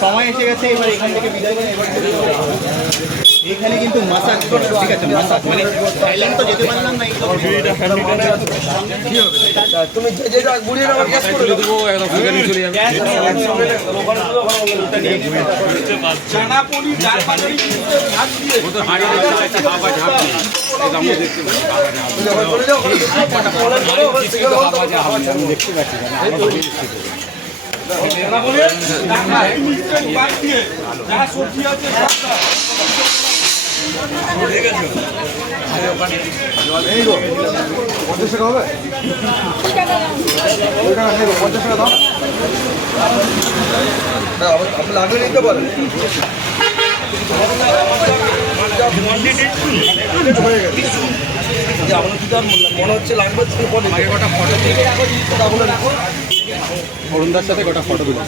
সময় এসে গেছে এবার এখান থেকে বিদায় যাব। কিন্তু মাসাজ ঠিক আছে মাসাজ মানে থাইল্যান্ড তো যেতে পারলাম না তুমি যে যে যা- গুড়িয়ে নেওয়ার গ্যাস করে দেবো চলে যাও পঞ্চাশ টাকা হবে ওই টাকা নেব পঞ্চাশ টাকা দাও না আপনি লাগবে নিতে পারেন হয়ে গেছে যে আপনার যদি আর মনে হচ্ছে লাগবে তাহলে পরে আগে কটা ফটো দিয়ে বলে রাখুন অরুণদার সাথে গোটা ফটো তুলে